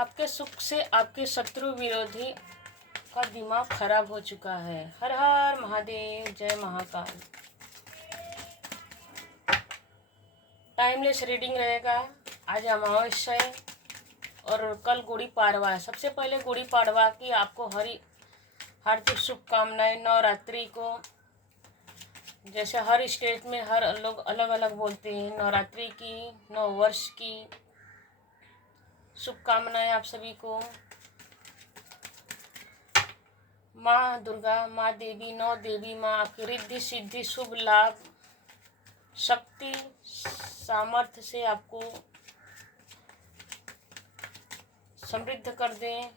आपके सुख से आपके शत्रु विरोधी का दिमाग खराब हो चुका है। हर हर महादेव, जय महाकाल। टाइमलेस रीडिंग रहेगा। आज अमावस्या है और कल गुड़ी पाड़वा है। सबसे पहले गुड़ी पाड़वा की आपको हार्दिक शुभकामनाएं। नवरात्रि को जैसे हर स्टेट में हर लोग अलग अलग बोलते हैं, नवरात्रि की, नव वर्ष की शुभकामनाएं आप सभी को। माँ दुर्गा, माँ देवी, नौ देवी माँ आपकी रिद्धि सिद्धि शुभ लाभ शक्ति सामर्थ्य से आपको समृद्ध कर दें।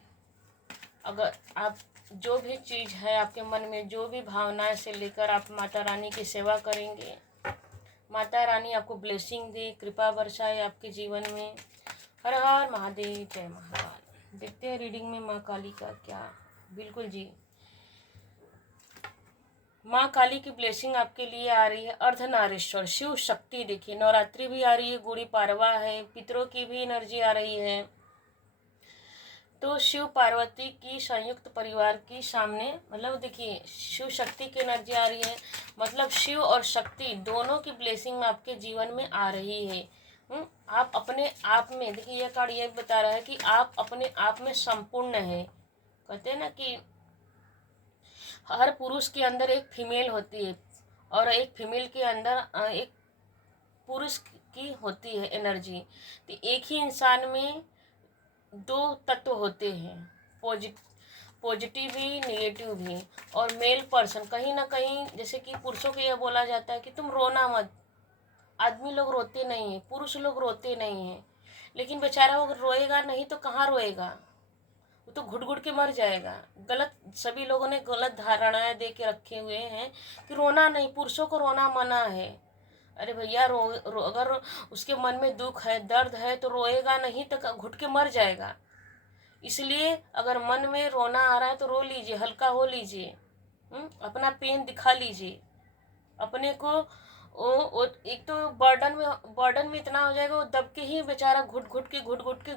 अगर आप जो भी चीज़ है आपके मन में, जो भी भावनाएं से लेकर आप माता रानी की सेवा करेंगे, माता रानी आपको ब्लेसिंग दे, कृपा बरसाए आपके जीवन में। हर हर महादेव, जय महाकाल। देखते हैं रीडिंग में माँ काली का क्या। बिल्कुल जी, माँ काली की ब्लेसिंग आपके लिए आ रही है। अर्धनारीश्वर शिव शक्ति, देखिए नवरात्रि भी आ रही है, गुड़ी पाड़वा है, पितरों की भी एनर्जी आ रही है। तो शिव पार्वती की संयुक्त परिवार की सामने, मतलब देखिए शिव शक्ति की एनर्जी आ रही है, मतलब शिव और शक्ति दोनों की ब्लेसिंग आपके जीवन में आ रही है। आप अपने आप में, देखिए यह कार्ड ये बता रहा है कि आप अपने आप में संपूर्ण है। कहते हैं ना कि हर पुरुष के अंदर एक फीमेल होती है और एक फीमेल के अंदर एक पुरुष की होती है एनर्जी। तो एक ही इंसान में दो तत्व होते हैं, पॉजिटिव भी नेगेटिव भी। और मेल पर्सन कहीं ना कहीं, जैसे कि पुरुषों को यह बोला जाता है कि तुम रोना मत। आदमी लोग रोते नहीं हैं, पुरुष लोग रोते नहीं हैं, लेकिन बेचारा वो रोएगा नहीं तो कहाँ रोएगा, वो तो घुट घुट के मर जाएगा। गलत, सभी लोगों ने गलत धारणाएं दे के रखे हुए हैं कि रोना नहीं, पुरुषों को रोना मना है। अरे भैया अगर उसके मन में दुख है, दर्द है, तो रोएगा नहीं तो घुट के मर जाएगा। इसलिए अगर मन में रोना आ रहा है तो रो लीजिए, हल्का हो लीजिए, अपना पेन दिखा लीजिए अपने को। वो एक तो बर्डन में इतना हो जाएगा, वो दब के ही बेचारा घुट घुट के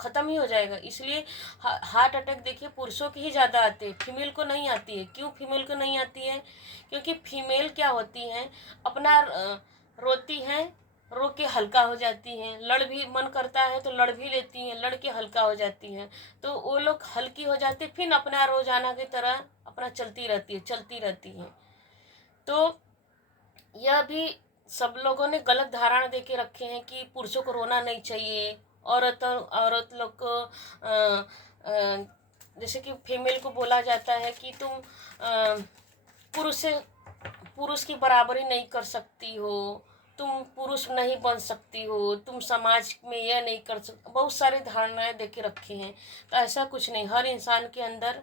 खत्म ही हो जाएगा। इसलिए हार्ट अटैक देखिए पुरुषों की ही ज़्यादा आते हैं, फीमेल को नहीं आती है। क्यों फीमेल को नहीं आती है? क्योंकि फीमेल क्या होती हैं, अपना रोती हैं, रो के हल्का हो जाती हैं, लड़ भी मन करता है तो लड़ भी लेती हैं, लड़ के हल्का हो जाती हैं। तो वो लोग हल्की हो जाती, फिर अपना रोजाना की तरह अपना चलती रहती हैं। तो यह भी सब लोगों ने गलत धारणा दे के रखे हैं कि पुरुषों को रोना नहीं चाहिए। औरत लोग को जैसे कि फीमेल को बोला जाता है कि तुम पुरुष की बराबरी नहीं कर सकती हो, तुम पुरुष नहीं बन सकती हो, तुम समाज में यह नहीं कर सकती। बहुत सारी धारणाएं दे के रखे हैं। तो ऐसा कुछ नहीं, हर इंसान के अंदर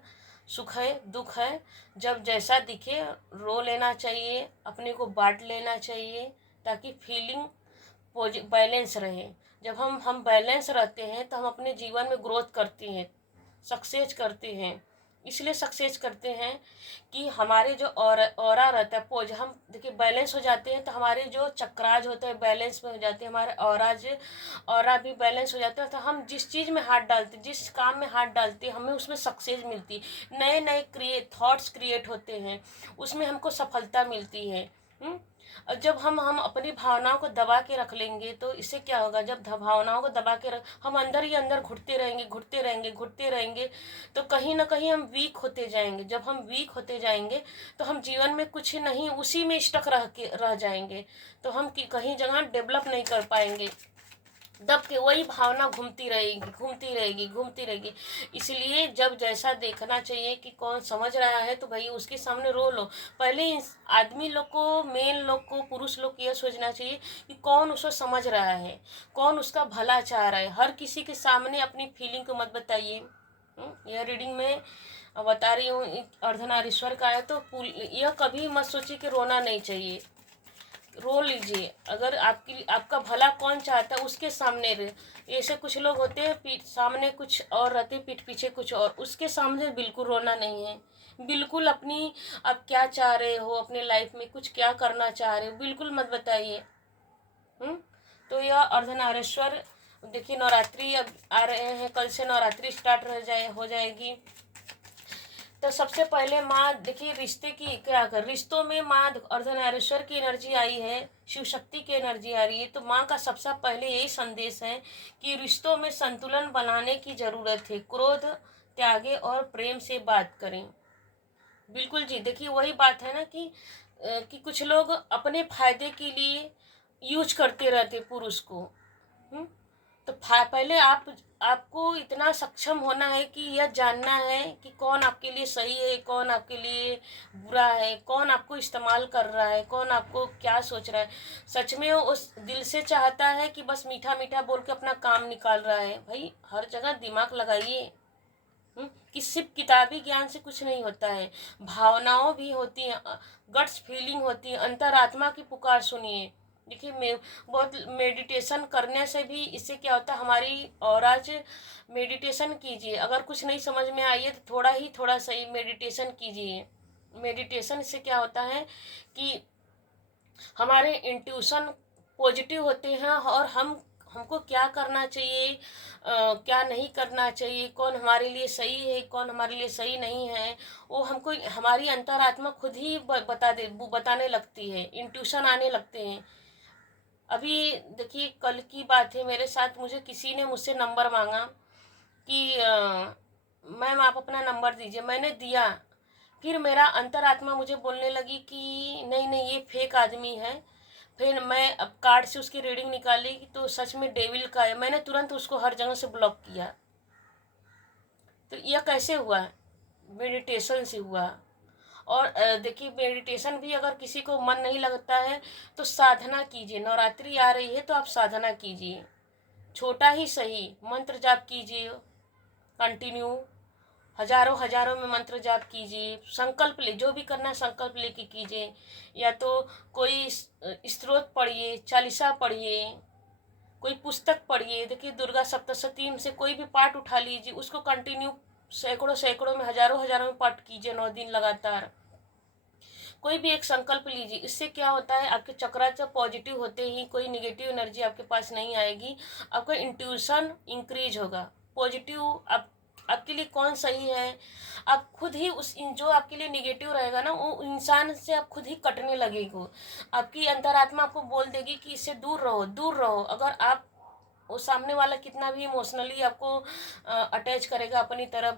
सुख है, दुख है। जब जैसा दिखे रो लेना चाहिए, अपने को बांट लेना चाहिए, ताकि फीलिंग बैलेंस रहे। जब हम बैलेंस रहते हैं तो हम अपने जीवन में ग्रोथ करते हैं, सक्सेस करते हैं। इसलिए सक्सेस करते हैं कि हमारे जो ऑरा रहता है, पोज, हम देखिए बैलेंस हो जाते हैं तो हमारे जो चक्राज होते हैं बैलेंस में हो जाते हैं, हमारे ऑरा भी बैलेंस हो जाता है। तो हम जिस चीज़ में हाथ डालते, जिस काम में हाथ डालते, हमें उसमें सक्सेस मिलती, नए नए थॉट्स क्रिएट होते हैं, उसमें हमको सफलता मिलती है। और जब हम अपनी भावनाओं को दबा के रख लेंगे तो इससे क्या होगा, जब भावनाओं को दबा के हम अंदर ही अंदर घुटते रहेंगे तो कहीं ना कहीं हम वीक होते जाएंगे। जब हम वीक होते जाएंगे तो हम जीवन में कुछ नहीं, उसी में स्टक रह जाएंगे। तो हम कहीं जगह डेवलप नहीं कर पाएंगे, दब के वही भावना घूमती रहेगी। इसलिए जब जैसा देखना चाहिए कि कौन समझ रहा है तो भाई उसके सामने रो लो। पहले आदमी लोग को, मेन लोग को, पुरुष लोग को यह सोचना चाहिए कि कौन उसको समझ रहा है, कौन उसका भला चाह रहा है। हर किसी के सामने अपनी फीलिंग को मत बताइए। यह रीडिंग में बता रही हूँ अर्धनारीश्वर का है, तो यह कभी मत सोचिए कि रोना नहीं चाहिए। रो लीजिए, अगर आपका भला कौन चाहता है उसके सामने रहे। ऐसे कुछ लोग होते हैं पीठ सामने कुछ और रहते, पीठ पीछे कुछ और, उसके सामने बिल्कुल रोना नहीं है। बिल्कुल अपनी आप क्या चाह रहे हो अपने लाइफ में, कुछ क्या करना चाह रहे हो, बिल्कुल मत बताइए। तो यह अर्धनारीश्वर देखिए नवरात्रि अब आ रहे हैं, कल से नवरात्रि स्टार्ट हो जाएगी। तो सबसे पहले माँ देखिए रिश्ते की क्या कर, रिश्तों में माँ अर्धनारीश्वर की एनर्जी आई है, शिव शक्ति की एनर्जी आ रही है। तो माँ का सबसे पहले यही संदेश है कि रिश्तों में संतुलन बनाने की जरूरत है, क्रोध त्यागे और प्रेम से बात करें। बिल्कुल जी, देखिए वही बात है ना कि कुछ लोग अपने फायदे के लिए यूज करते रहते पुरुष को। तो पहले आपको इतना सक्षम होना है कि यह जानना है कि कौन आपके लिए सही है, कौन आपके लिए बुरा है, कौन आपको इस्तेमाल कर रहा है, कौन आपको क्या सोच रहा है। सच में वो उस दिल से चाहता है कि बस मीठा मीठा बोल के अपना काम निकाल रहा है। भाई हर जगह दिमाग लगाइए कि सिर्फ किताबी ज्ञान से कुछ नहीं होता है, भावनाओं भी होती हैं, गट्स फीलिंग होती है, अंतरात्मा की पुकार सुनिए। देखिए बहुत मेडिटेशन करने से भी इससे क्या होता है हमारी, और आज मेडिटेशन कीजिए, अगर कुछ नहीं समझ में आई है तो थोड़ा सही मेडिटेशन कीजिए। मेडिटेशन से क्या होता है कि हमारे इंट्यूशन पॉजिटिव होते हैं, और हमको क्या करना चाहिए, क्या नहीं करना चाहिए, कौन हमारे लिए सही है, कौन हमारे लिए सही नहीं है, वो हमको हमारी अंतरात्मा खुद ही बताने लगती है, इंट्यूशन आने लगते हैं। अभी देखिए कल की बात है, मेरे साथ मुझे किसी ने मुझसे नंबर मांगा कि मैम आप अपना नंबर दीजिए। मैंने दिया, फिर मेरा अंतरात्मा मुझे बोलने लगी कि नहीं नहीं ये फेक आदमी है। फिर मैं अब कार्ड से उसकी रीडिंग निकाली तो सच में डेविल का है। मैंने तुरंत उसको हर जगह से ब्लॉक किया। तो यह कैसे हुआ? मेडिटेशन से हुआ। और देखिए मेडिटेशन भी अगर किसी को मन नहीं लगता है तो साधना कीजिए। नवरात्रि आ रही है तो आप साधना कीजिए, छोटा ही सही मंत्र जाप कीजिए, कंटिन्यू हजारों हजारों में मंत्र जाप कीजिए। संकल्प ले, जो भी करना है संकल्प लेके कीजिए, या तो कोई स्तोत्र पढ़िए, चालीसा पढ़िए, कोई पुस्तक पढ़िए। देखिए दुर्गा सप्तशती से कोई भी पाठ उठा लीजिए, उसको कंटिन्यू सैकड़ों सैकड़ों में हजारों हजारों में पाठ कीजिए 9 दिन लगातार। कोई भी एक संकल्प लीजिए। इससे क्या होता है आपके चक्रा जब पॉजिटिव होते ही कोई निगेटिव एनर्जी आपके पास नहीं आएगी, आपका इंट्यूशन इंक्रीज होगा। पॉजिटिव आपके लिए कौन सही है, आप खुद ही उस जो आपके लिए निगेटिव रहेगा ना वो इंसान से आप खुद ही कटने लगेगा। आपकी अंतरात्मा आपको बोल देगी कि इससे दूर रहो दूर रहो। अगर आप वो सामने वाला कितना भी इमोशनली आपको अटैच करेगा अपनी तरफ,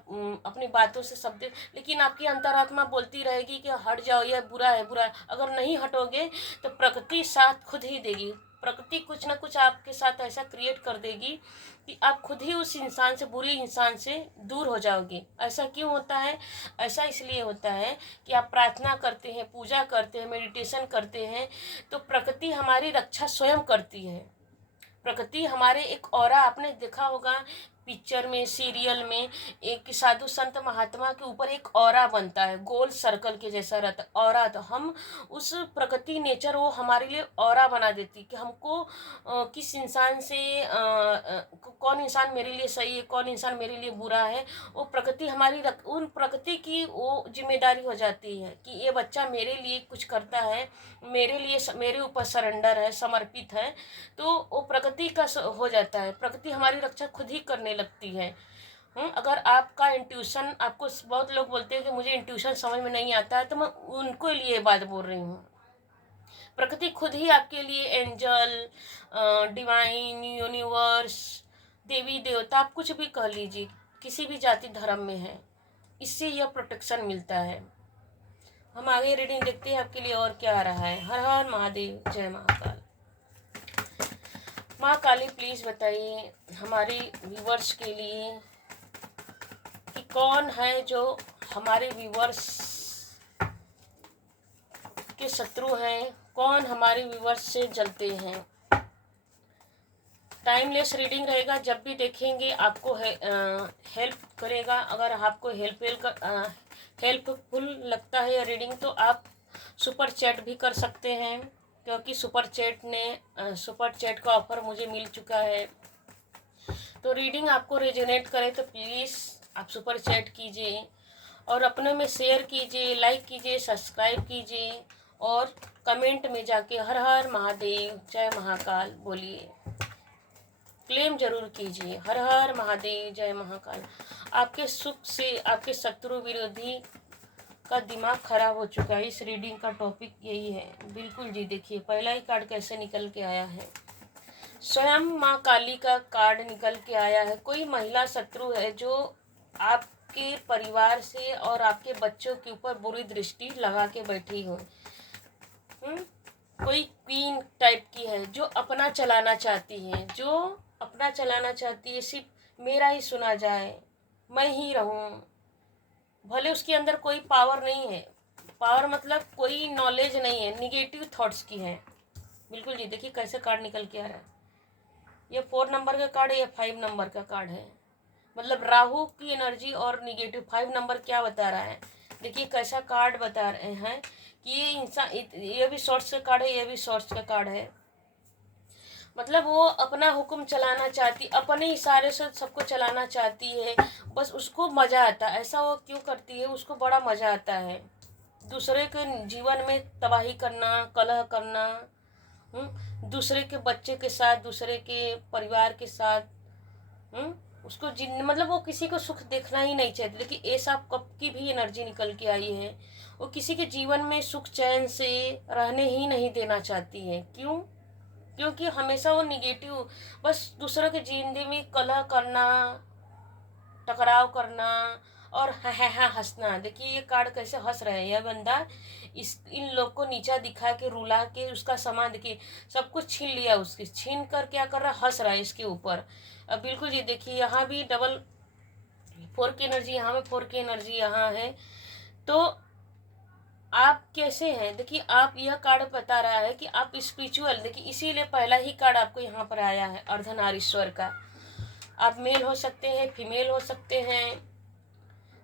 अपनी बातों से शब्द, लेकिन आपकी अंतरात्मा बोलती रहेगी कि हट जाओ, यह बुरा है बुरा है। अगर नहीं हटोगे तो प्रकृति साथ खुद ही देगी। प्रकृति कुछ ना कुछ आपके साथ ऐसा क्रिएट कर देगी कि आप खुद ही उस इंसान से, बुरे इंसान से दूर हो जाओगे। ऐसा क्यों होता है? ऐसा इसलिए होता है कि आप प्रार्थना करते हैं, पूजा करते हैं, मेडिटेशन करते हैं, तो प्रकृति हमारी रक्षा स्वयं करती है। प्रकृति हमारे एक ऑरा, आपने देखा होगा पिक्चर में, सीरियल में, एक साधु संत महात्मा के ऊपर एक ऑरा बनता है, गोल सर्कल के जैसा रहता है ऑरा। तो हम उस प्रकृति नेचर वो हमारे लिए ऑरा बना देती कि हमको किस इंसान से कौन इंसान मेरे लिए सही है, कौन इंसान मेरे लिए बुरा है। वो प्रकृति हमारी उन प्रकृति की वो जिम्मेदारी हो जाती है कि ये बच्चा मेरे लिए कुछ करता है, मेरे लिए मेरे ऊपर सरेंडर है, समर्पित है। तो वो प्रकृति का हो जाता है, प्रकृति हमारी रक्षा खुद ही करने लगती है। अगर आपका इंट्यूशन, आपको बहुत लोग बोलते हैं कि मुझे इंट्यूशन समझ में नहीं आता है, तो मैं उनको लिए बात बोल रही हूँ। प्रकृति खुद ही आपके लिए एंजल, डिवाइन, यूनिवर्स, देवी देवता, आप कुछ भी कह लीजिए, किसी भी जाति धर्म में है, इससे यह प्रोटेक्शन मिलता है। हम आगे रीडिंग देखते हैं आपके लिए और क्या आ रहा है। हर हर महादेव, जय महाकाल। माँ काली प्लीज बताइए हमारे व्यूवर्स के लिए कि कौन है जो हमारे व्यूवर्स के शत्रु हैं, कौन हमारे व्यूवर्स से जलते हैं। टाइमलेस रीडिंग रहेगा, जब भी देखेंगे आपको हेल्प करेगा। अगर आपको हेल्पफुल लगता है रीडिंग तो आप सुपर चैट भी कर सकते हैं, क्योंकि सुपर चैट का ऑफर मुझे मिल चुका है। तो रीडिंग आपको रेजोनेट करे तो प्लीज़ आप सुपर चैट कीजिए और अपने में शेयर कीजिए, लाइक कीजिए, सब्सक्राइब कीजिए और कमेंट में जाके हर हर महादेव, जय महाकाल बोलिए। क्लेम जरूर कीजिए। हर हर महादेव, जय महाकाल। आपके सुख से आपके शत्रु विरोधी का दिमाग खराब हो चुका है। इस रीडिंग का टॉपिक यही है। बिल्कुल जी, देखिए पहला ही कार्ड कैसे निकल के आया है। स्वयं माँ काली का कार्ड निकल के आया है। कोई महिला शत्रु है जो आपके परिवार से और आपके बच्चों के ऊपर बुरी दृष्टि लगा के बैठी हो। कोई क्वीन टाइप की है जो अपना चलाना चाहती है, जो अपना चलाना चाहती है, सिर्फ मेरा ही सुना जाए, मैं ही रहूं। भले उसके अंदर कोई पावर नहीं है, पावर मतलब कोई नॉलेज नहीं है, निगेटिव थॉट्स की है। बिल्कुल जी, देखिए कैसे कार्ड निकल के आ रहा है। ये 4 नंबर का कार्ड है, ये 5 नंबर का कार्ड है। मतलब राहु की एनर्जी और निगेटिव 5 नंबर क्या बता रहा है। देखिए कैसा कार्ड बता रहे हैं कि ये इंसान, ये भी शॉर्ट्स का कार्ड है, ये भी शॉर्ट्स का कार्ड है। मतलब वो अपना हुक्म चलाना चाहती, अपने इशारे से सबको चलाना चाहती है, बस उसको मजा आता है। ऐसा वो क्यों करती है, उसको बड़ा मजा आता है दूसरे के जीवन में तबाही करना, कलह करना, दूसरे के बच्चे के साथ, दूसरे के परिवार के साथ। उसको मतलब वो किसी को सुख देखना ही नहीं चाहती। लेकिन ऐसा कब की भी एनर्जी निकल के आई है। वो किसी के जीवन में सुख चैन से रहने ही नहीं देना चाहती है। क्यों? क्योंकि हमेशा वो निगेटिव, बस दूसरों के जिंदगी में कलह करना, टकराव करना और है हंसना। देखिए ये कार्ड कैसे हंस रहे हैं। यह बंदा इन लोग को नीचा दिखा के, रुला के, उसका सामान देखिए सब कुछ छीन लिया, उसकी छीन कर क्या कर रहा है, हंस रहा है इसके ऊपर। अब बिल्कुल जी देखिए यहाँ भी डबल 4 की एनर्जी, यहाँ में 4 की एनर्जी यहाँ है। तो आप कैसे हैं, देखिए आप, यह कार्ड बता रहा है कि आप स्पिरिचुअल, देखिए इसीलिए पहला ही कार्ड आपको यहाँ पर आया है अर्धनारीश्वर का। आप मेल हो सकते हैं, फीमेल हो सकते हैं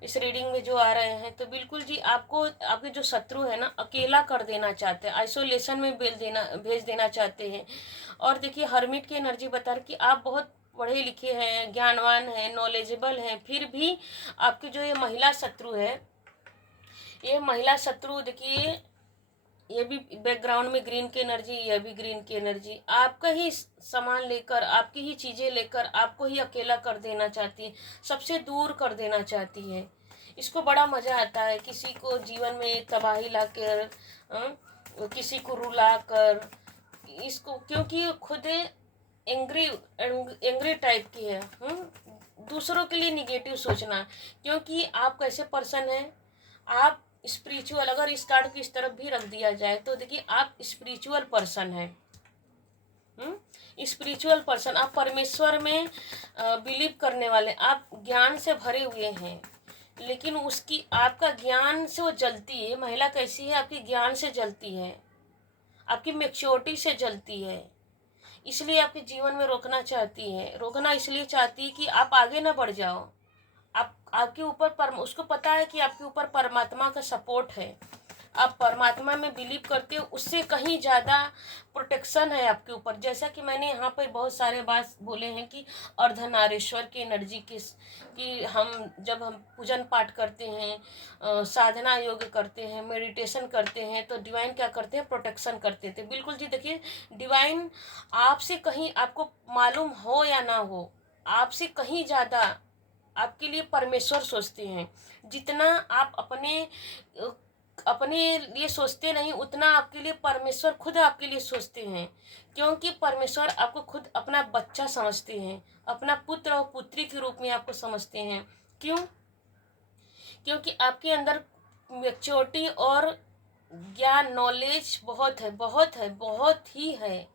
इस रीडिंग में जो आ रहे हैं। तो बिल्कुल जी आपको, आपके जो शत्रु है ना, अकेला कर देना चाहते हैं, आइसोलेशन में भेज देना चाहते हैं। और देखिए हर्मिट की एनर्जी बता रही कि आप बहुत पढ़े लिखे हैं, ज्ञानवान हैं, नॉलेजेबल हैं, फिर भी आपकी जो ये महिला शत्रु है, ये महिला शत्रु देखिए, ये भी बैकग्राउंड में ग्रीन की एनर्जी, ये भी ग्रीन की एनर्जी, आपका ही सामान लेकर, आपकी ही चीजें लेकर आपको ही अकेला कर देना चाहती है, सबसे दूर कर देना चाहती है। इसको बड़ा मजा आता है किसी को जीवन में तबाही लाकर, किसी को रुला कर, इसको, क्योंकि खुद एंग्री एंग्री टाइप की है। दूसरों के लिए निगेटिव सोचना, क्योंकि आप कैसे पर्सन हैं, आप स्पिरिचुअल, अगर इस कार्ड की इस तरफ भी रख दिया जाए तो देखिए आप स्पिरिचुअल पर्सन हैं। स्पिरिचुअल पर्सन, आप परमेश्वर में बिलीव करने वाले, आप ज्ञान से भरे हुए हैं। लेकिन उसकी, आपका ज्ञान से वो जलती है। महिला कैसी है, आपकी ज्ञान से जलती है, आपकी मैच्योरिटी से जलती है, इसलिए आपके जीवन में रोकना चाहती है। रोकना इसलिए चाहती है कि आप आगे ना बढ़ जाओ। आपके ऊपर उसको पता है कि आपके ऊपर परमात्मा का सपोर्ट है, आप परमात्मा में बिलीव करते हो, उससे कहीं ज़्यादा प्रोटेक्शन है आपके ऊपर। जैसा कि मैंने यहाँ पर बहुत सारे बात बोले हैं कि अर्धनारीश्वर की एनर्जी कि जब हम पूजन पाठ करते हैं, साधना योग करते हैं, मेडिटेशन करते हैं, तो डिवाइन क्या करते हैं, प्रोटेक्शन करते थे। बिल्कुल जी देखिए, डिवाइन आपसे कहीं, आपको मालूम हो या ना हो, आपसे कहीं ज़्यादा आपके लिए परमेश्वर सोचते हैं। जितना आप अपने लिए सोचते नहीं, उतना आपके लिए परमेश्वर खुद आपके लिए सोचते हैं। क्योंकि परमेश्वर आपको खुद अपना बच्चा समझते हैं, अपना पुत्र और पुत्री के रूप में आपको समझते हैं। क्यों? क्योंकि आपके अंदर मैच्योरिटी और ज्ञान, नॉलेज बहुत है, बहुत है, बहुत ही है।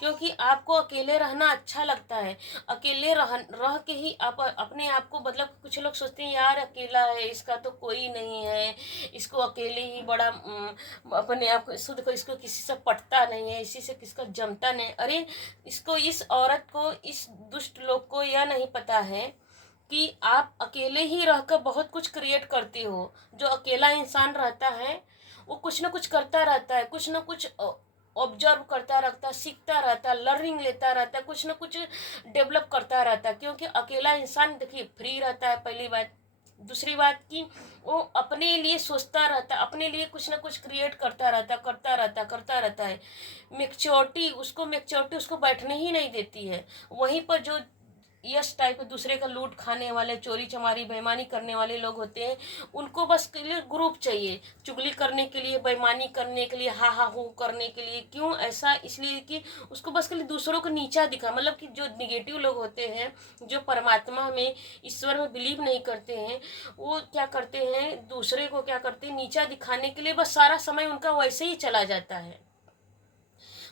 क्योंकि आपको अकेले रहना अच्छा लगता है। अकेले रह के ही आप अपने आप को, मतलब कुछ लोग सोचते हैं यार अकेला है, इसका तो कोई नहीं है, इसको अकेले ही बड़ा अपने आप को शुद्ध को, इसको किसी से पटता नहीं है, इसी से किसका जमता नहीं। अरे इसको, इस औरत को, इस दुष्ट लोग को यह नहीं पता है कि आप अकेले ही रहकर बहुत कुछ क्रिएट करते हो। जो अकेला इंसान रहता है वो कुछ ना कुछ करता रहता है, कुछ ना कुछ ऑब्जर्व करता रहता है, सीखता रहता है, लर्निंग लेता रहता है, कुछ ना कुछ डेवलप करता रहता है। क्योंकि अकेला इंसान देखिए फ्री रहता है, पहली बात, दूसरी बात कि वो अपने लिए सोचता रहता, अपने लिए कुछ ना कुछ क्रिएट करता रहता है। मैच्योरिटी उसको बैठने ही नहीं देती है। वहीं पर जो यस टाइप दूसरे का लूट खाने वाले, चोरी चमारी बेईमानी करने वाले लोग होते हैं, उनको बस के लिए ग्रुप चाहिए, चुगली करने के लिए, बेईमानी करने के लिए, हा हा हो करने के लिए। क्यों ऐसा? इसलिए कि उसको बस के लिए दूसरों को नीचा दिखा, मतलब कि जो निगेटिव लोग होते हैं, जो परमात्मा में, ईश्वर में बिलीव नहीं करते हैं, वो क्या करते हैं, दूसरे को क्या करते हैं, नीचा दिखाने के लिए बस सारा समय उनका वैसे ही चला जाता है।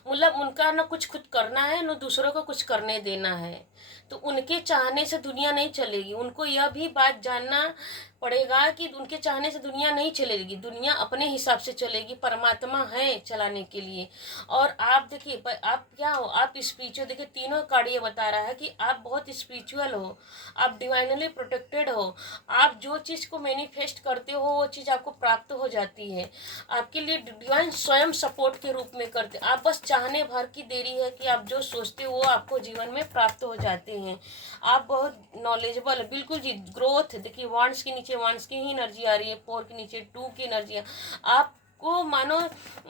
मतलब उनका ना कुछ खुद करना है, ना दूसरों को कुछ करने देना है। तो उनके चाहने से दुनिया नहीं चलेगी। उनको यह भी बात जानना पड़ेगा कि उनके चाहने से दुनिया नहीं चलेगी, दुनिया अपने हिसाब से चलेगी। परमात्मा है चलाने के लिए। और आप देखिए, आप क्या हो, आप स्पिरिचुअल, देखिए तीनों कार्ड ये बता रहा है कि आप बहुत स्पिरिचुअल हो, आप डिवाइनली प्रोटेक्टेड हो। आप जो चीज़ को मैनिफेस्ट करते हो वो चीज़ आपको प्राप्त हो जाती है। आपके लिए डिवाइन स्वयं सपोर्ट के रूप में करते, आप बस चाहने भर की देरी है कि आप जो सोचते हो वो आपको जीवन में प्राप्त हो जाते हैं। आप बहुत नॉलेजेबल, बिल्कुल जी। ग्रोथ देखिए, वांड्स के नीचे वांड्स की ही एनर्जी आ रही है, 4 के नीचे 2 की एनर्जी है। आपको मानो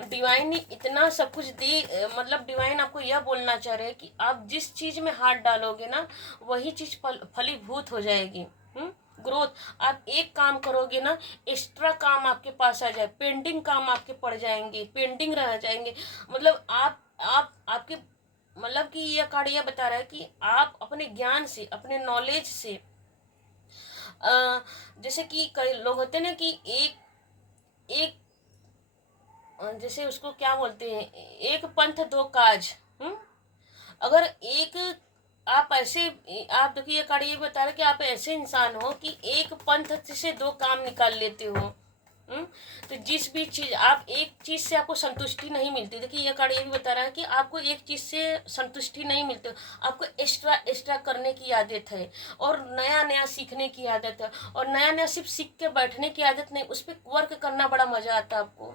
डिवाइन ने इतना सब कुछ दे, मतलब डिवाइन आपको यह बोलना चाह रहे हैं कि आप जिस चीज में हाथ डालोगे ना, वही चीज फलीभूत हो जाएगी। ग्रोथ, आप एक काम करोगे ना, एक्स्ट्रा काम आपके पास आ जाए, पेंडिंग काम आपके पड़ जाएंगे, पेंडिंग रह जाएंगे। मतलब आप आपके, मतलब कि यह कार्ड यह बता रहा है कि आप अपने ज्ञान से, अपने नॉलेज से, जैसे कि कई लोग होते हैं ना कि एक एक जैसे उसको क्या बोलते हैं, एक पंथ दो काज। अगर एक, आप ऐसे, आप देखिए ये कार्ड ये बता रहे कि आप ऐसे इंसान हो कि एक पंथ से दो काम निकाल लेते हो। तो जिस भी चीज, आप एक चीज से आपको संतुष्टि नहीं मिलती। देखिए ये कार्ड ये भी बता रहा है कि आपको एक चीज से संतुष्टि नहीं मिलती, आपको एक्स्ट्रा एक्स्ट्रा करने की आदत है, और नया नया सीखने की आदत है। और नया नया सिर्फ सीख के बैठने की आदत नहीं, उस पर वर्क करना बड़ा मजा आता है आपको।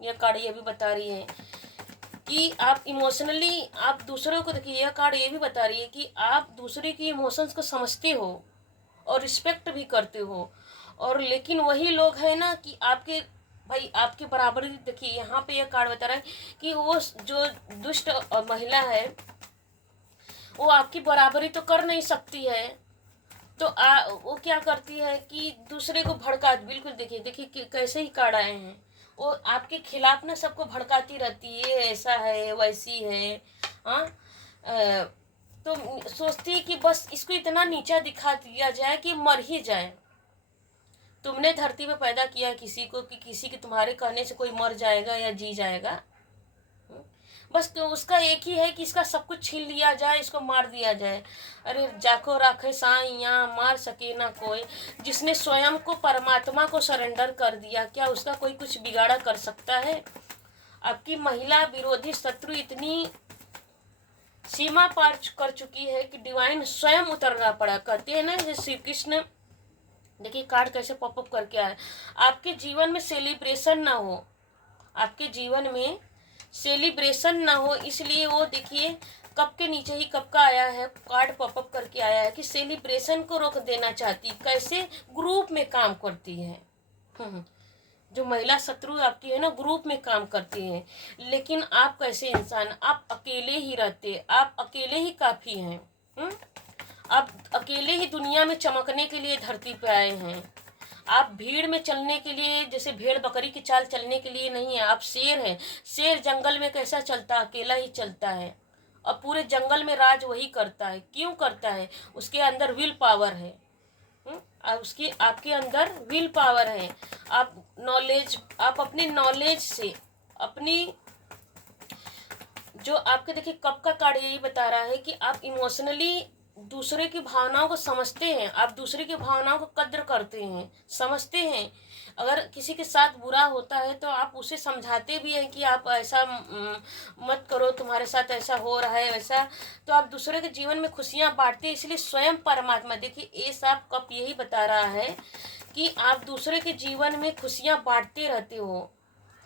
यह कार्ड ये भी बता रही है कि आप इमोशनली, आप दूसरों को, देखिए यह कार्ड ये भी बता रही है कि आप दूसरे की इमोशंस को समझते हो और रिस्पेक्ट भी करते हो। और लेकिन वही लोग हैं ना कि आपके, भाई आपके बराबरी, देखिए यहाँ पे यह कार्ड बता रहा है कि वो जो दुष्ट महिला है, वो आपकी बराबरी तो कर नहीं सकती है। तो वो क्या करती है कि दूसरे को भड़का, बिल्कुल देखिए देखिए कैसे ही कार्ड आए हैं, वो आपके खिलाफ ना सबको भड़काती रहती है, ऐसा है वैसी है। हाँ, तो सोचती है कि बस इसको इतना नीचा दिखा दिया जाए कि मर ही जाए। तुमने धरती पे पैदा किया किसी को कि किसी के तुम्हारे कहने से कोई मर जाएगा या जी जाएगा। बस तो उसका एक ही है कि इसका सब कुछ छीन लिया जाए, इसको मार दिया जाए। अरे जाको राखे साइया, मार सके ना कोई। जिसने स्वयं को परमात्मा को सरेंडर कर दिया, क्या उसका कोई कुछ बिगाड़ा कर सकता है? आपकी महिला विरोधी शत्रु इतनी सीमा पार कर चुकी है कि डिवाइन स्वयं उतरना पड़ा। कहते हैं ना जैसे श्री कृष्ण, देखिए कार्ड कैसे पॉपअप करके आया। आपके जीवन में सेलिब्रेशन ना हो, आपके जीवन में सेलिब्रेशन ना हो, इसलिए वो देखिए कप के नीचे ही कप का आया है, कार्ड पॉपअप करके आया है कि सेलिब्रेशन को रोक देना चाहती। कैसे? ग्रुप में काम करती है। जो महिला शत्रु आपकी है ना, ग्रुप में काम करती है। लेकिन आप कैसे इंसान, आप अकेले ही रहते, आप अकेले ही काफी हैं। आप अकेले ही दुनिया में चमकने के लिए धरती पे आए हैं। आप भीड़ में चलने के लिए, जैसे भेड़ बकरी की चाल चलने के लिए नहीं है। आप शेर हैं। शेर जंगल में कैसा चलता है? अकेला ही चलता है। और पूरे जंगल में राज वही करता है। क्यों करता है? उसके अंदर विल पावर है। उसकी, आपके अंदर विल पावर है। आप नॉलेज, आप अपनी नॉलेज से, अपनी जो आपके, देखिए कब का कार्ड यही बता रहा है कि आप इमोशनली दूसरे की भावनाओं को समझते हैं, आप दूसरे की भावनाओं को कद्र करते हैं, समझते हैं। अगर किसी के साथ बुरा होता है तो आप उसे समझाते भी हैं कि आप ऐसा मत करो, तुम्हारे साथ ऐसा हो रहा है वैसा। तो आप दूसरे के जीवन में खुशियां बांटते हैं। इसलिए स्वयं परमात्मा, देखिए एस ऑफ कप यही बता रहा है कि आप दूसरे के जीवन में खुशियां बांटते रहते हो,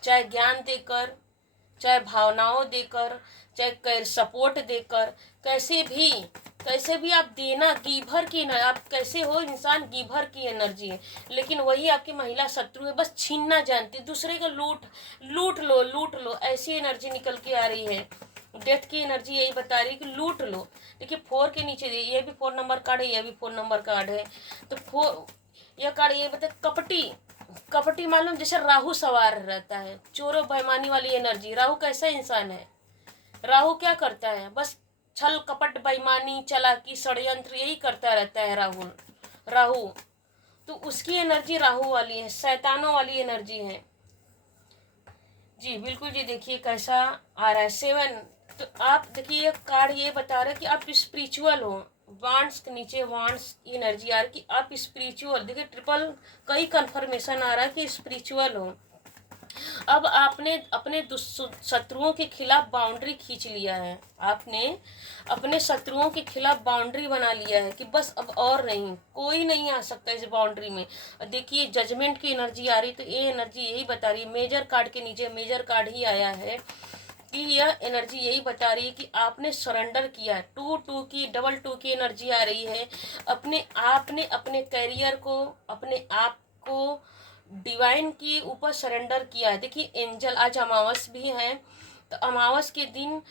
चाहे ज्ञान देकर, चाहे भावनाओं देकर, चाहे सपोर्ट देकर, कैसे भी आप देना, गिवर की आप कैसे हो इंसान, गिवर की एनर्जी है। लेकिन वही आपकी महिला शत्रु है, बस छीनना जानती, दूसरे को लूट लो ऐसी एनर्जी निकल के आ रही है। डेथ की एनर्जी यही बता रही है कि लूट लो। देखिए 4 के नीचे ये भी 4 नंबर कार्ड है, ये भी 4 नंबर कार्ड है। तो 4 यह कार्ड ये बता, कपटी मालूम जैसे राहु सवार रहता है, चोरों बेईमानी वाली एनर्जी। राहु कैसा इंसान है, राहु क्या करता है, बस छल कपट बेईमानी चालाकी षड्यंत्र यही करता रहता है राहु। तो उसकी एनर्जी राहु वाली है, शैतानों वाली एनर्जी है जी। बिल्कुल जी, देखिए कैसा आ रहा है 7। तो आप देखिए ये कार्ड ये बता रहा है कि आप स्पिरिचुअल हो। वांड्स के नीचे वांड्स एनर्जी आ रही है कि आप स्पिरिचुअल, देखिए ट्रिपल कई कंफर्मेशन आ रहा है कि स्पिरिचुअल हो। अब आपने अपने शत्रुओं के खिलाफ बाउंड्री खींच लिया है, आपने अपने शत्रुओं के खिलाफ बाउंड्री बना लिया है कि बस अब और नहीं, कोई नहीं आ सकता इस बाउंड्री में। देखिए जजमेंट की एनर्जी आ रही, तो ये एनर्जी यही बता रही है, मेजर कार्ड के नीचे मेजर कार्ड ही आया है कि यह एनर्जी यही बता रही है कि आपने सरेंडर किया। 2 की डबल 2 की एनर्जी आ रही है। आपने अपने कैरियर को, अपने आप को डिवाइन के ऊपर सरेंडर किया है। देखिए एंजल, आज अमावस भी है, तो अमावस के दिन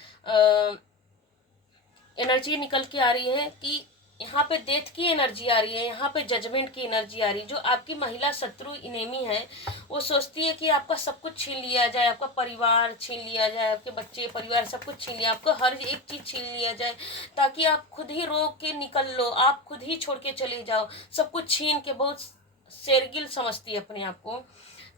एनर्जी निकल के आ रही है कि यहाँ पे डेथ की एनर्जी आ रही है, यहाँ पे जजमेंट की एनर्जी आ रही है। जो आपकी महिला शत्रु इनेमी है, वो सोचती है कि आपका सब कुछ छीन लिया जाए, आपका परिवार छीन लिया जाए, आपके बच्चे परिवार सब कुछ छीन लिया, आपको हर एक चीज़ छीन लिया जाए, ताकि आप खुद ही रोक के निकल लो, आप खुद ही छोड़ के चले जाओ, सब कुछ छीन के। बहुत शेरगिल समझती है अपने आप को,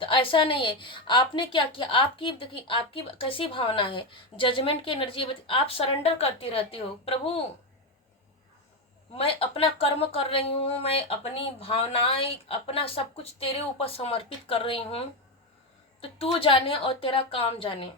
तो ऐसा नहीं है। आपने क्या किया, आपकी देखिए आपकी कैसी भावना है, जजमेंट की एनर्जी। आप सरेंडर करते रहते हो, प्रभु मैं अपना कर्म कर रही हूँ, मैं अपनी भावनाएं, अपना सब कुछ तेरे ऊपर समर्पित कर रही हूँ, तो तू जाने और तेरा काम जाने।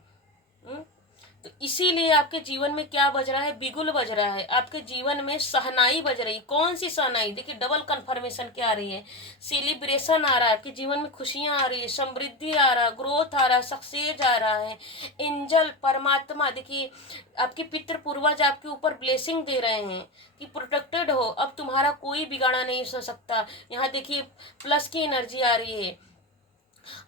तो इसीलिए आपके जीवन में क्या बज रहा है, बिगुल बज रहा है, आपके जीवन में सहनाई बज रही। कौन सी सहनाई, देखिए डबल कंफर्मेशन क्या आ रही है, सेलिब्रेशन आ रहा है, आपके जीवन में खुशियां आ रही है, समृद्धि आ रहा है, ग्रोथ आ रहा है, सक्सेस आ रहा है। एंजल परमात्मा, देखिए आपके पितृ पूर्वज आपके ऊपर ब्लेसिंग दे रहे हैं कि प्रोटेक्टेड हो, अब तुम्हारा कोई बिगाड़ा नहीं हो सकता। यहाँ देखिए प्लस की एनर्जी आ रही है।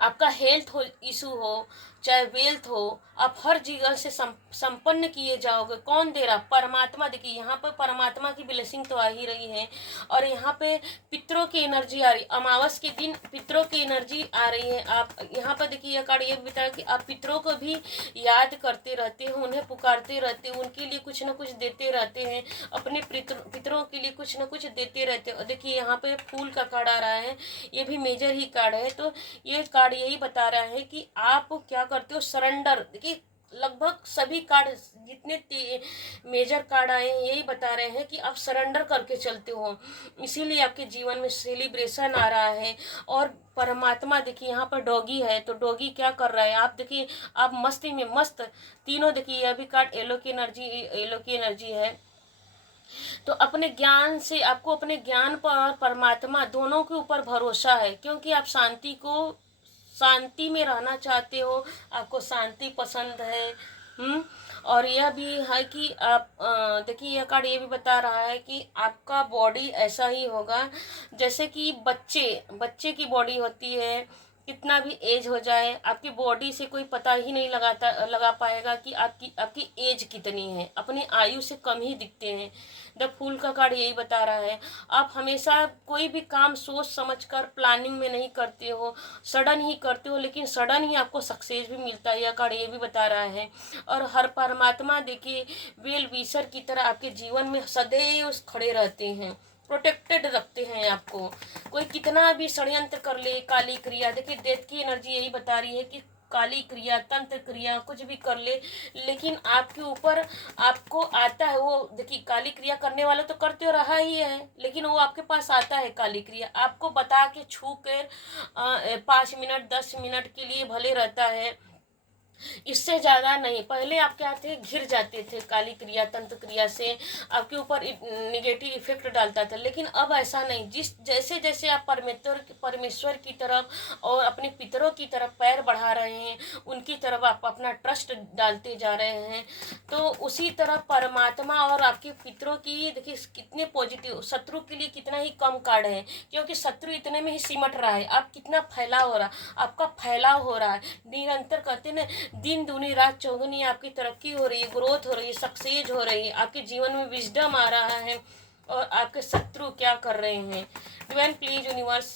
आपका हेल्थ हो इशू हो चाहे वेल्थ हो, आप हर जगह से संपन्न किए जाओगे। कौन दे रहा, परमात्मा। देखिए यहाँ पर परमात्मा की ब्लेसिंग तो आ ही रही है। और यहाँ पे पितरों की एनर्जी आ रही, अमावस के दिन पितरों की एनर्जी आ रही है। आप यहाँ पर देखिए यह कार्ड ये बताया कि आप पितरों को भी याद करते रहते हैं, उन्हें पुकारते रहते हैं, उनके लिए कुछ ना कुछ देते रहते हैं, अपने पितरों के लिए कुछ ना कुछ देते रहते हैं। और देखिए यहाँ पे फूल का कार्ड आ रहा है, ये भी मेजर ही कार्ड है। तो ये कार्ड यही बता रहा है कि आप क्या करते हो, सरेंडर। देखिए लगभग सभी कार्ड जितने मेजर कार्ड आए हैं यही बता रहे हैं कि आप सरेंडर करके चलते हो, इसीलिए आपके जीवन में सेलिब्रेशन आ रहा है। और परमात्मा, देखिए यहाँ पर डॉगी है, तो डॉगी क्या कर रहा है, आप देखिए आप मस्ती में मस्त तीनों। देखिए यह भी कार्ड येलो की एनर्जी है। तो अपने ज्ञान से, आपको अपने ज्ञान पर परमात्मा दोनों के ऊपर भरोसा है, क्योंकि आप शांति में रहना चाहते हो, आपको शांति पसंद है। और यह भी है कि आप देखिए यह कार्ड ये भी बता रहा है कि आपका बॉडी ऐसा ही होगा जैसे कि बच्चे की बॉडी होती है। कितना भी एज हो जाए, आपकी बॉडी से कोई पता ही नहीं लगा पाएगा कि आपकी एज कितनी है, अपनी आयु से कम ही दिखते हैं। द फूल का कार्ड यही बता रहा है। आप हमेशा कोई भी काम सोच समझकर प्लानिंग में नहीं करते हो, सडन ही करते हो, लेकिन सडन ही आपको सक्सेस भी मिलता है, यह कार्ड ये भी बता रहा है। और हर परमात्मा देखिए वेल विशर की तरह आपके जीवन में सदैव खड़े रहते हैं, प्रोटेक्टेड रखते हैं आपको। कोई कितना भी षड्यंत्र कर ले, काली क्रिया, देखिए डेथ की एनर्जी यही बता रही है कि काली क्रिया, तंत्र क्रिया कुछ भी कर ले, लेकिन आपके ऊपर आपको आता है वो। देखिए काली क्रिया करने वाला तो करते हो रहा ही है, लेकिन वो आपके पास आता है काली क्रिया, आपको बता के छू कर 5 मिनट 10 मिनट के लिए भले रहता है, इससे ज़्यादा नहीं। पहले आप क्या थे, घिर जाते थे, काली क्रिया तंत्र क्रिया से आपके ऊपर निगेटिव इफेक्ट डालता था, लेकिन अब ऐसा नहीं। जैसे जैसे आप परमेश्वर की तरफ और अपने पितरों की तरफ पैर बढ़ा रहे हैं, उनकी तरफ आप अपना ट्रस्ट डालते जा रहे हैं, तो उसी तरह परमात्मा और आपके पितरों की देखिए कितने पॉजिटिव, शत्रु के लिए कितना ही कम कार्ड है, क्योंकि शत्रु इतने में ही सिमट रहा है। आप कितना फैलाव हो रहा, आपका फैलाव हो रहा है निरंतर, कहते ना दिन दूनी रात चौगुनी, आपकी तरक्की हो रही है, ग्रोथ हो रही है, सक्सेस हो रही है, आपके जीवन में विजडम आ रहा है। और आपके शत्रु क्या कर रहे हैं? डिवाइन प्लीज यूनिवर्स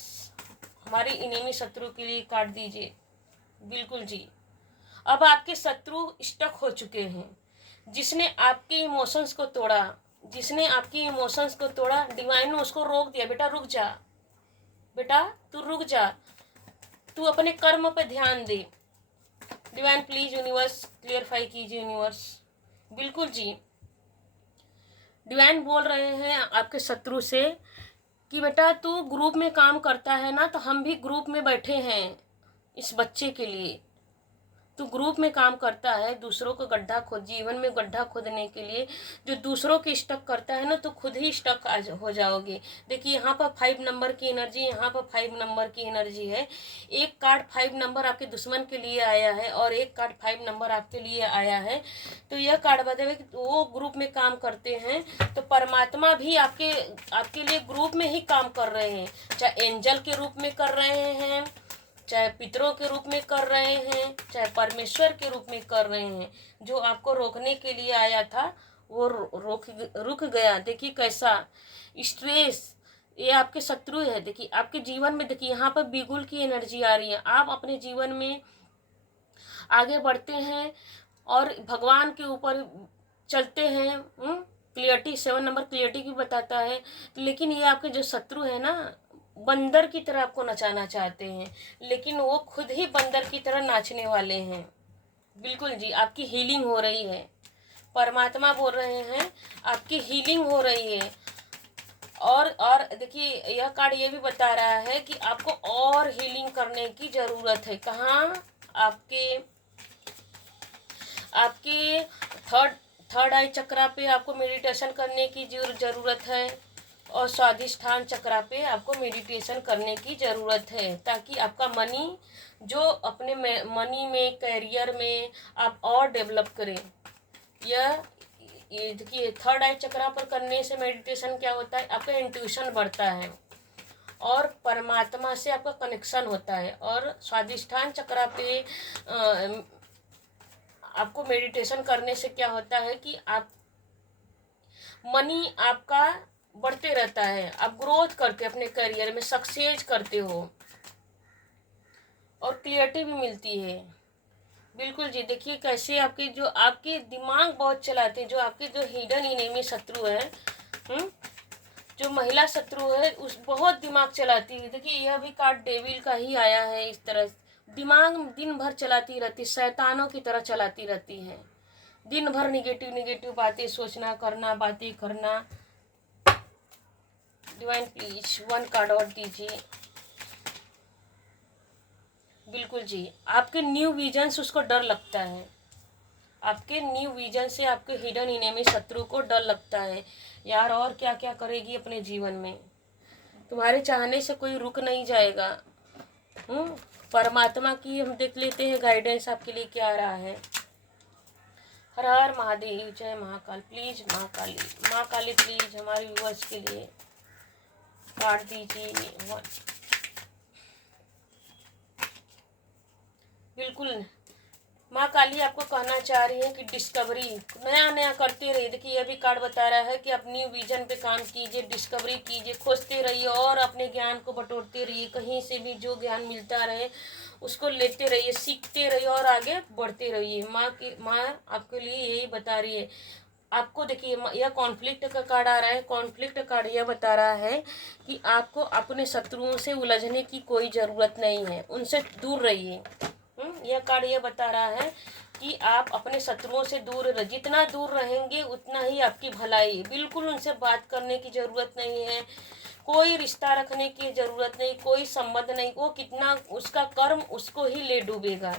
हमारे इनेमी शत्रु के लिए काट दीजिए। बिल्कुल जी। अब आपके शत्रु स्टक हो चुके हैं, जिसने आपके इमोशंस को तोड़ा, जिसने आपकी इमोशंस को तोड़ा, डिवाइन ने उसको रोक दिया। बेटा रुक जा, बेटा तू रुक जा, तू अपने कर्म पे ध्यान दे। डिवाइन प्लीज यूनिवर्स क्लियरफाई कीजिए यूनिवर्स। बिल्कुल जी, डिवाइन बोल रहे हैं आपके शत्रु से कि बेटा तू ग्रुप में काम करता है ना, तो हम भी ग्रुप में बैठे हैं इस बच्चे के लिए। तू ग्रुप में काम करता है, दूसरों को गड्ढा खोद, जीवन में गड्ढा खोदने के लिए जो दूसरों की स्टक करता है ना, तो खुद ही स्टक हो जाओगे। देखिए यहाँ पर 5 नंबर की एनर्जी, यहाँ पर 5 नंबर की एनर्जी है। एक कार्ड 5 नंबर आपके दुश्मन के लिए आया है और एक कार्ड 5 नंबर आपके लिए आया है। तो यह कार्ड बताए कि वो ग्रुप में काम करते हैं, तो परमात्मा भी आपके लिए ग्रुप में ही काम कर रहे हैं, चाहे एंजल के रूप में कर रहे हैं, चाहे पितरों के रूप में कर रहे हैं, चाहे परमेश्वर के रूप में कर रहे हैं। जो आपको रोकने के लिए आया था वो रुक गया। देखिए कैसा स्ट्रेस, ये आपके शत्रु है। देखिए आपके जीवन में, देखिए यहाँ पर बिगुल की एनर्जी आ रही है। आप अपने जीवन में आगे बढ़ते हैं और भगवान के ऊपर चलते हैं। क्लियरिटी 7 नंबर क्लियरिटी भी बताता है, लेकिन ये आपके जो शत्रु है ना, बंदर की तरह आपको नचाना चाहते हैं, लेकिन वो खुद ही बंदर की तरह नाचने वाले हैं। बिल्कुल जी, आपकी हीलिंग हो रही है। परमात्मा बोल रहे हैं आपकी हीलिंग हो रही है। और देखिए यह कार्ड ये भी बता रहा है कि आपको और हीलिंग करने की ज़रूरत है। कहाँ? आपके थर्ड आई चक्रा पे आपको मेडिटेशन करने की ज़रूरत है, और स्वादिष्ठान चक्रा पे आपको मेडिटेशन करने की ज़रूरत है, ताकि आपका मनी जो अपने मनी में, कैरियर में आप और डेवलप करें। ये देखिए थर्ड आई चक्रा पर करने से मेडिटेशन क्या होता है, आपका इंट्यूशन बढ़ता है और परमात्मा से आपका कनेक्शन होता है। और स्वादिष्ठान चक्रा पे आपको मेडिटेशन करने से क्या होता है कि आप मनी आपका बढ़ते रहता है, आप ग्रोथ करते अपने करियर में, सक्सेस करते हो और क्लियरिटी भी मिलती है। बिल्कुल जी, देखिए कैसे आपके दिमाग बहुत चलाते हैं, जो आपके जो हिडन इनेमी शत्रु है, जो महिला शत्रु है, उस बहुत दिमाग चलाती है। देखिए यह भी कार्ड डेविल का ही आया है। इस तरह दिमाग दिन भर चलाती रहती, शैतानों की तरह चलाती रहती है। दिन भर निगेटिव बातें सोचना, करना, बातें करना। डिवाइन प्लीज 1 कार्ड और दीजिए। बिल्कुल जी, आपके न्यू विजन्स उसको डर लगता है। आपके न्यू विजन से आपके हिडन इनेमी शत्रु को डर लगता है यार, और क्या क्या करेगी अपने जीवन में। तुम्हारे चाहने से कोई रुक नहीं जाएगा। परमात्मा की हम देख लेते हैं गाइडेंस आपके लिए क्या आ रहा है। हर हर महादेव, जय महाकाल। प्लीज माँ काली प्लीज हमारे व्यूअर्स के लिए काट दीजिए। बिल्कुल माँ काली आपको कहना चाह रही है कि डिस्कवरी नया नया करते रहिए। देखिए यह भी कार्ड बता रहा है कि आप न्यू विजन पे काम कीजिए, डिस्कवरी कीजिए, खोजते रहिए और अपने ज्ञान को बटोरते रहिए। कहीं से भी जो ज्ञान मिलता रहे उसको लेते रहिए, सीखते रहिए और आगे बढ़ते रहिए। माँ आपके लिए यही बता रही है आपको। देखिए यह कॉन्फ्लिक्ट का कार्ड आ रहा है। कॉन्फ्लिक्ट कार्ड यह बता रहा है कि आपको अपने शत्रुओं से उलझने की कोई ज़रूरत नहीं है, उनसे दूर रहिए। यह कार्ड यह बता रहा है कि आप अपने शत्रुओं से दूर रहे, जितना दूर रहेंगे उतना ही आपकी भलाई। बिल्कुल उनसे बात करने की ज़रूरत नहीं है, कोई रिश्ता रखने की ज़रूरत नहीं, कोई संबंध नहीं। वो कितना उसका कर्म उसको ही ले डूबेगा।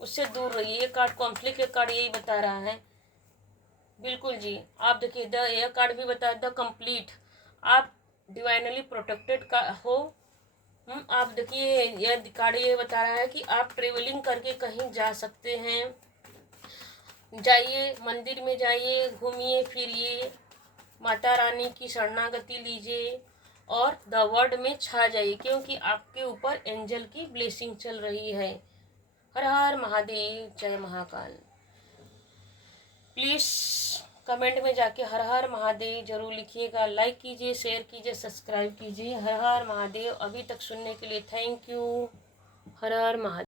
उससे दूर रहिए। ये कार्ड कॉन्फ्लिक्ट के कार्ड यही बता रहा है। बिल्कुल जी, आप देखिए यह कार्ड भी बता द कंप्लीट, आप डिवाइनली प्रोटेक्टेड का हो। आप देखिए यह कार्ड ये बता रहा है कि आप ट्रेवलिंग करके कहीं जा सकते हैं। जाइए, मंदिर में जाइए, घूमिए फिरिए, माता रानी की शरणागति लीजिए और द वर्ल्ड में छा जाइए, क्योंकि आपके ऊपर एंजल की ब्लेसिंग चल रही है। हर हर महादेव, जय महाकाल। प्लीज़ कमेंट में जाके हर हर महादेव जरूर लिखिएगा। लाइक कीजिए, शेयर कीजिए, सब्सक्राइब कीजिए। हर हर महादेव। अभी तक सुनने के लिए thank you. Her her Mahadev.